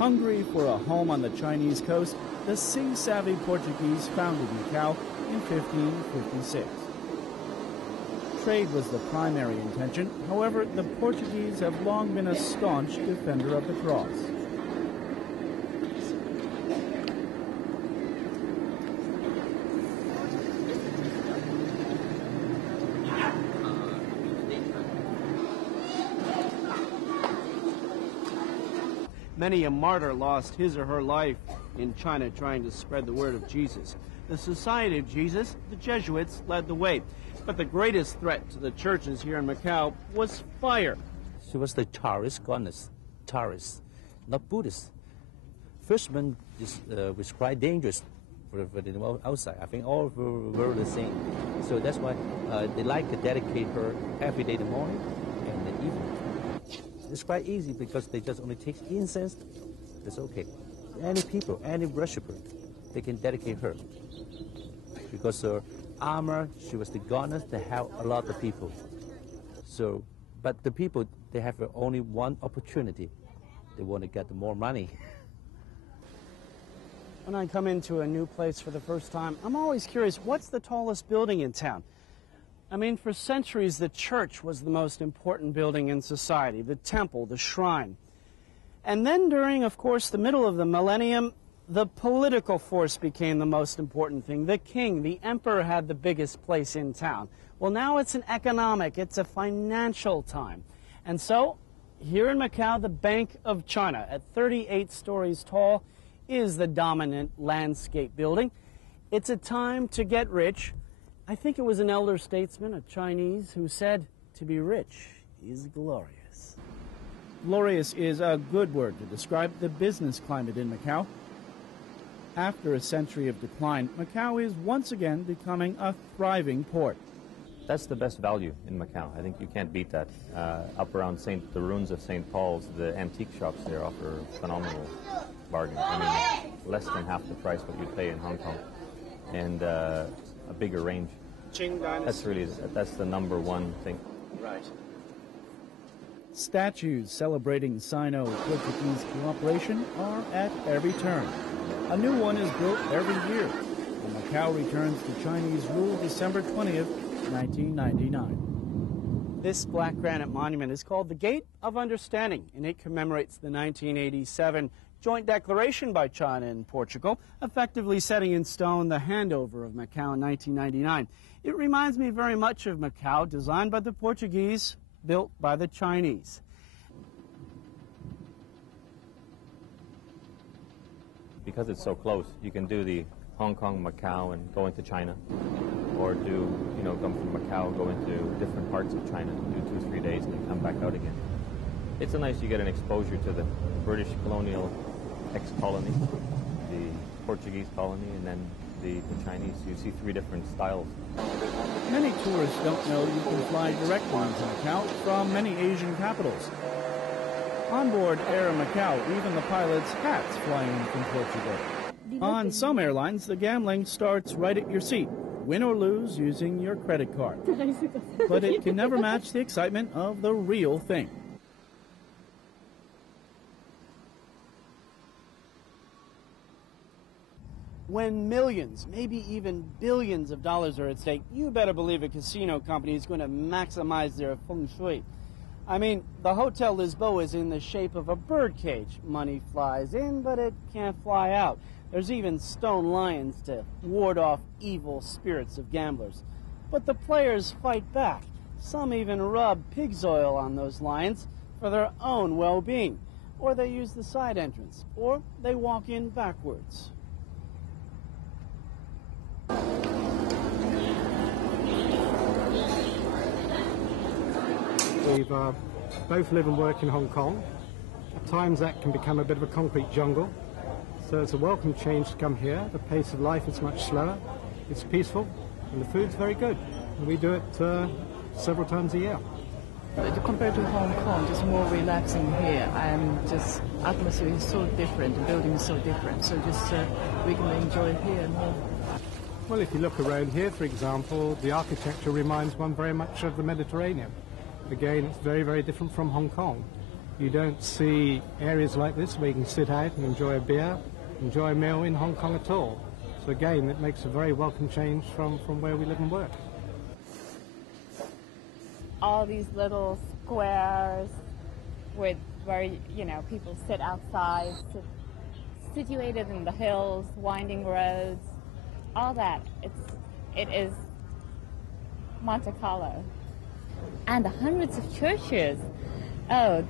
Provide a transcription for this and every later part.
Hungry for a home on the Chinese coast, the sea-savvy Portuguese founded Macau in 1556. Trade was the primary intention. However, the Portuguese have long been a staunch defender of the cross. Many a martyr lost his or her life in China trying to spread the word of Jesus. The Society of Jesus, the Jesuits, led the way. But the greatest threat to the churches here in Macau was fire. She was the Taoist goddess, Taoist, not Buddhist. Fishermen was quite dangerous for the outside. I think all were the same. So that's why they like to dedicate her every day in the morning and the evening. It's quite easy because they just only take incense. It's okay. Any people, any worshiper, they can dedicate her. Because her armor, she was the goddess that helped a lot of people. So, but the people, they have only one opportunity. They want to get more money. When I come into a new place for the first time, I'm always curious, what's the tallest building in town? I mean, for centuries, the church was the most important building in society, the temple, the shrine. And then during, of course, the middle of the millennium, the political force became the most important thing. The king, the emperor had the biggest place in town. Well, now it's an economic, it's a financial time. And so, here in Macau, the Bank of China, at 38 stories tall, is the dominant landscape building. It's a time to get rich. I think it was an elder statesman, a Chinese, who said, "To be rich is glorious." Glorious is a good word to describe the business climate in Macau. After a century of decline, Macau is once again becoming a thriving port. That's the best value in Macau. I think you can't beat that. Up around the ruins of St. Paul's, the antique shops there offer phenomenal bargains. I mean, less than half the price what you pay in Hong Kong, and a bigger range. That's the number one thing. Right. Statues celebrating Sino-Portuguese cooperation are at every turn. A new one is built every year. And Macau returns to Chinese rule December 20th, 1999. This black granite monument is called the Gate of Understanding, and it commemorates the 1987 joint declaration by China and Portugal, effectively setting in stone the handover of Macau in 1999. It reminds me very much of Macau, designed by the Portuguese, built by the Chinese. Because it's so close, you can do the Hong Kong, Macau, and go into China, or come from Macau, go into different parts of China, do 2-3 days, and then come back out again. It's you get an exposure to the British colonial ex-colony, the Portuguese colony, and then the Chinese. You see 3 different styles. Many tourists don't know you can fly directly into Macau from many Asian capitals. On board Air Macau, even the pilot's hats fly in from Portugal. On some airlines, the gambling starts right at your seat, win or lose using your credit card. But it can never match the excitement of the real thing. When millions, maybe even billions of dollars are at stake, you better believe a casino company is going to maximize their feng shui. I mean, the Hotel Lisboa is in the shape of a birdcage. Money flies in, but it can't fly out. There's even stone lions to ward off evil spirits of gamblers. But the players fight back. Some even rub pig's oil on those lions for their own well-being. Or they use the side entrance. Or they walk in backwards. We both live and work in Hong Kong. At times that can become a bit of a concrete jungle. So it's a welcome change to come here. The pace of life is much slower. It's peaceful and the food's very good. And we do it several times a year. Compared to Hong Kong, it's more relaxing here, and just atmosphere is so different, the building is so different. So just we can enjoy here more. Well, if you look around here, for example, the architecture reminds one very much of the Mediterranean. Again, it's very, very different from Hong Kong. You don't see areas like this where you can sit out and enjoy a beer, enjoy a meal in Hong Kong at all. So again, it makes a very welcome change from where we live and work. All these little squares where you know, people sit outside, situated in the hills, winding roads, all that. It is Monte Carlo. And the hundreds of churches. Oh,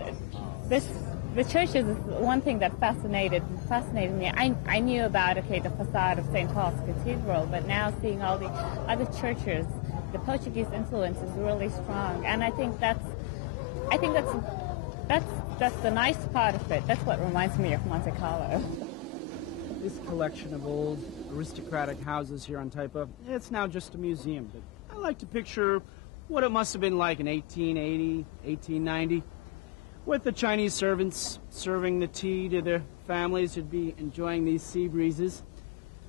the churches is one thing that fascinated me. I knew about, okay, the facade of St. Paul's Cathedral, but now seeing all the other churches, the Portuguese influence is really strong, and I think that's the nice part of it. That's what reminds me of Monte Carlo. This collection of old aristocratic houses here on Taipa, it's now just a museum, but I like to picture what it must have been like in 1880, 1890, with the Chinese servants serving the tea to their families who'd be enjoying these sea breezes.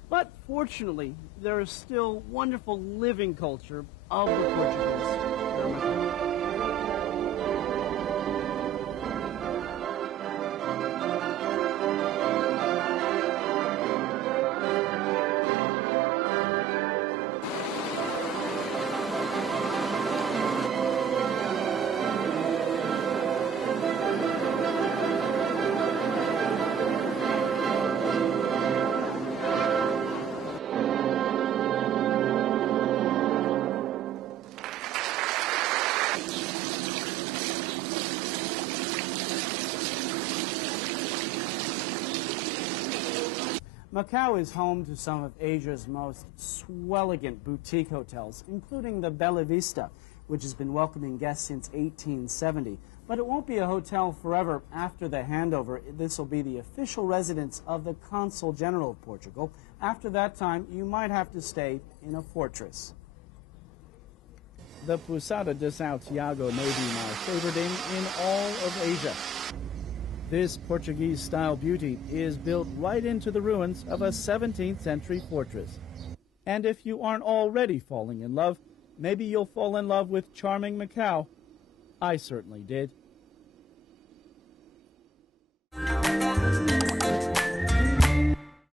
But fortunately, there is still wonderful living culture of the Portuguese. Macau is home to some of Asia's most swelligant boutique hotels, including the Bella Vista, which has been welcoming guests since 1870. But it won't be a hotel forever after the handover. This will be the official residence of the Consul General of Portugal. After that time, you might have to stay in a fortress. The Posada de Santiago may be my favorite in all of Asia. This Portuguese-style beauty is built right into the ruins of a 17th century fortress. And if you aren't already falling in love, maybe you'll fall in love with charming Macau. I certainly did.